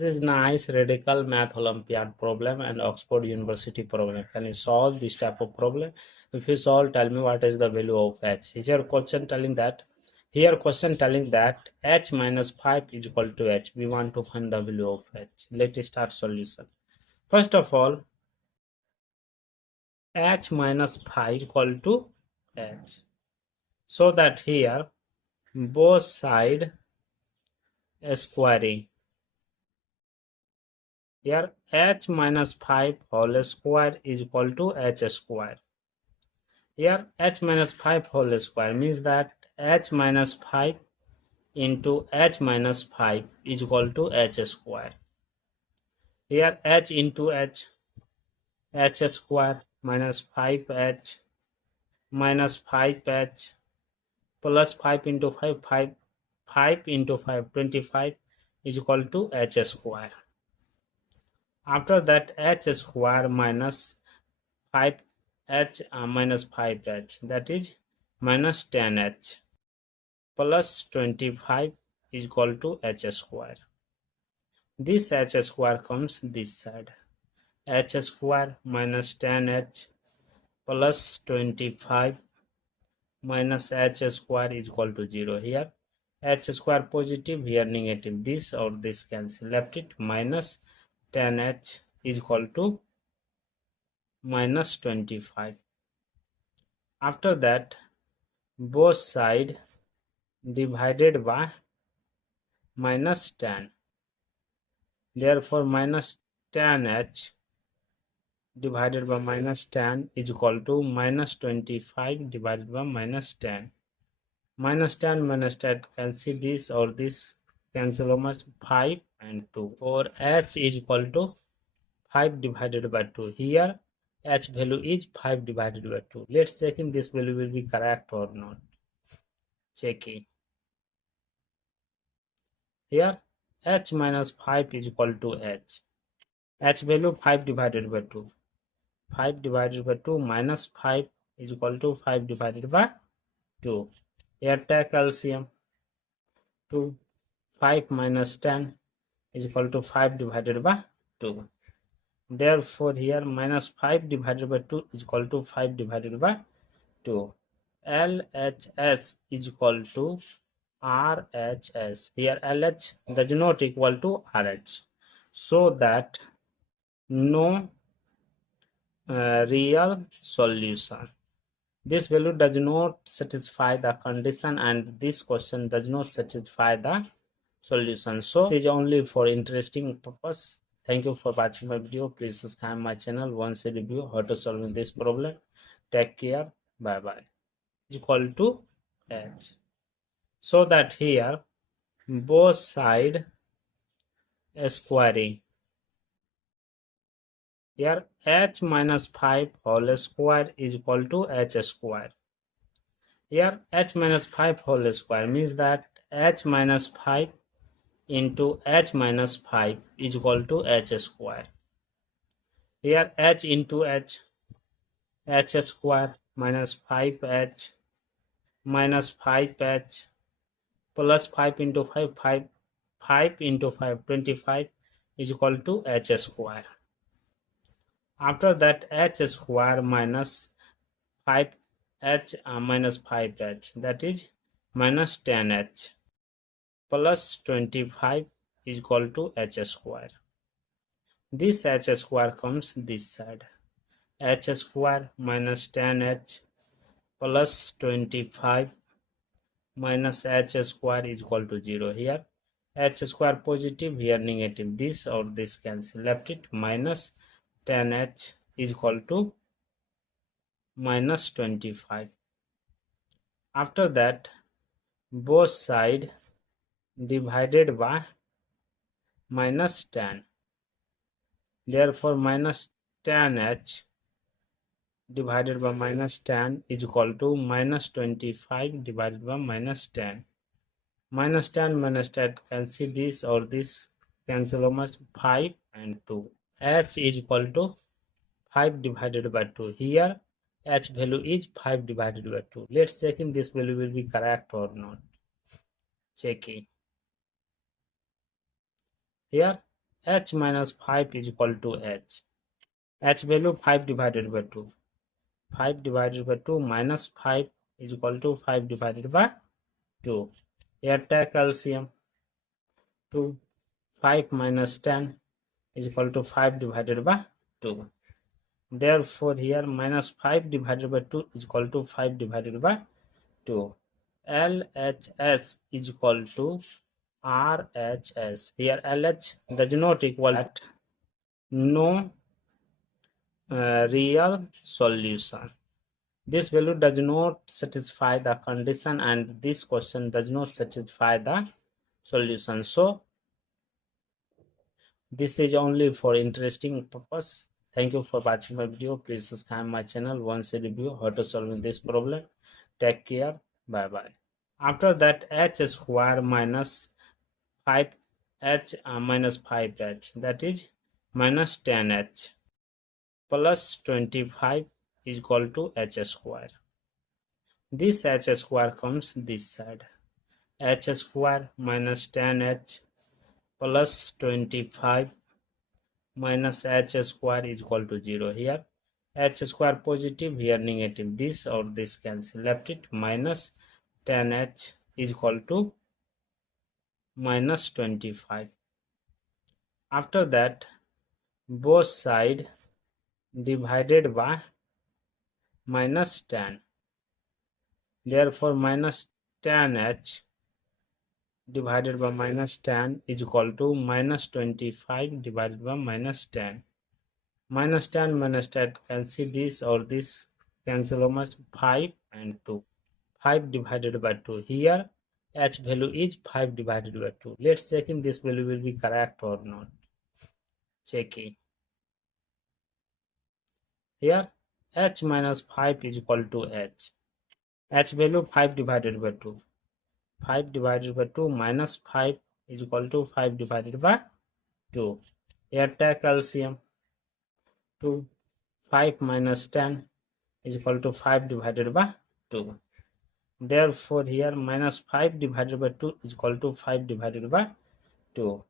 This is nice radical Math Olympiad problem and Oxford University problem. Can you solve this type of problem? If you solve, tell me what is the value of h. Here question telling that h minus 5 is equal to h. We want to find the value of h. Let's start solution. First of all, h minus 5 is equal to h. So that here both side squaring. Here h minus 5 whole square is equal to h square. Here h minus 5 whole square means that h minus 5 into h minus 5 is equal to h square. Here h into h square minus 5h minus 5h plus 5 into 5 into 5 25 is equal to h square. After that h square minus 5h minus 5h, that is minus 10h plus 25 is equal to h square. This h square comes this side. H square minus 10h plus 25 minus h square is equal to 0. Here h square positive, here negative. This or this cancel. Left it minus 10h is equal to minus 25. After that, both side divided by minus 10. Therefore, minus 10h divided by minus 10 is equal to minus 25 divided by minus 10. Minus 10 minus 10 cancel this or this cancel almost 5 and 2, or h is equal to 5 divided by 2. Here h value is 5 divided by 2. Let's check if this value will be correct or not. Checking. Here h minus 5 is equal to h. H value 5 divided by 2. 5 divided by 2 minus 5 is equal to 5 divided by 2. Here take LCM. 2. 5 minus 10 is equal to 5 divided by 2. Therefore, here minus 5 divided by 2 is equal to 5 divided by 2. LHS is equal to RHS. Here LH does not equal to RH. So that no real solution. This value does not satisfy the condition and this question does not satisfy the solution. So this is only for interesting purpose. Thank you for watching my video. Please subscribe my channel once a review how to solve this problem. Take care. Bye bye. Is equal to h. So that here both side squaring. Here h minus 5 whole square is equal to h square. Here h minus 5 whole square means that h minus 5 into h minus 5 is equal to h square. Here h into h square minus 5h minus 5h plus 5 into 5 into 5 25 is equal to h square. After that h square minus 5h minus 5h, that is minus 10h plus 25 is equal to h square. This h square comes this side. H square minus 10h plus 25 minus h square is equal to 0. Here h square positive, here negative. This or this cancel. Left it minus 10h is equal to minus 25. After that, both side divided by minus 10. Therefore, minus 10h divided by minus 10 is equal to minus 25 divided by minus 10. Minus 10 minus 10 cancel this or this cancel almost 5 and 2. H is equal to 5 divided by 2. Here h value is 5 divided by 2. Let's check if this value will be correct or not. Checking. Here h minus 5 is equal to h. H value 5 divided by 2. 5 divided by 2 minus 5 is equal to 5 divided by 2. Here take LCM. 2. 5 minus 10 is equal to 5 divided by 2. Therefore, here minus 5 divided by 2 is equal to 5 divided by 2. LHS is equal to RHS. Here LH does not equal that no real solution. This value does not satisfy the condition and this question does not satisfy the solution. So this is only for interesting purpose. Thank you for watching my video. Please subscribe my channel once a review how to solve this problem. Take care. Bye bye. After that, h square minus 5h minus 5h, that is minus 10h plus 25 is equal to h square. This h square comes this side. H square minus 10h plus 25 minus h square is equal to 0. Here h square positive, here negative. This or this cancel. Left it minus 10h is equal to minus 25. After that, both side divided by minus 10. Therefore, minus 10h divided by minus 10 is equal to minus 25 divided by minus 10. Minus 10 minus 10 cancel this or this cancel almost 5 and 2. 5 divided by 2. Here h value is 5 divided by 2. Let's check if this value will be correct or not. Checking. Here h minus 5 is equal to h. H value 5 divided by 2. 5 divided by 2 minus 5 is equal to 5 divided by 2. Here take LCM. 2. 5 minus 10 is equal to 5 divided by 2. Therefore, here minus 5 divided by 2 is equal to 5 divided by 2.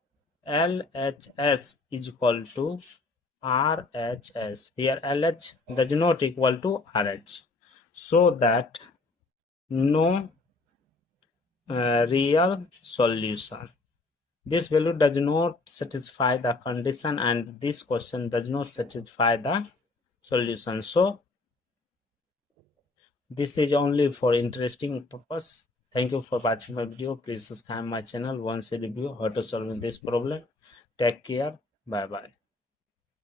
LHS is equal to RHS. Here LH does not equal to RH. So that no real solution. This value does not satisfy the condition and this question does not satisfy the solution. So this is only for interesting purpose. Thank you for watching my video. Please subscribe my channel once a review how to solve this problem. Take care. Bye bye.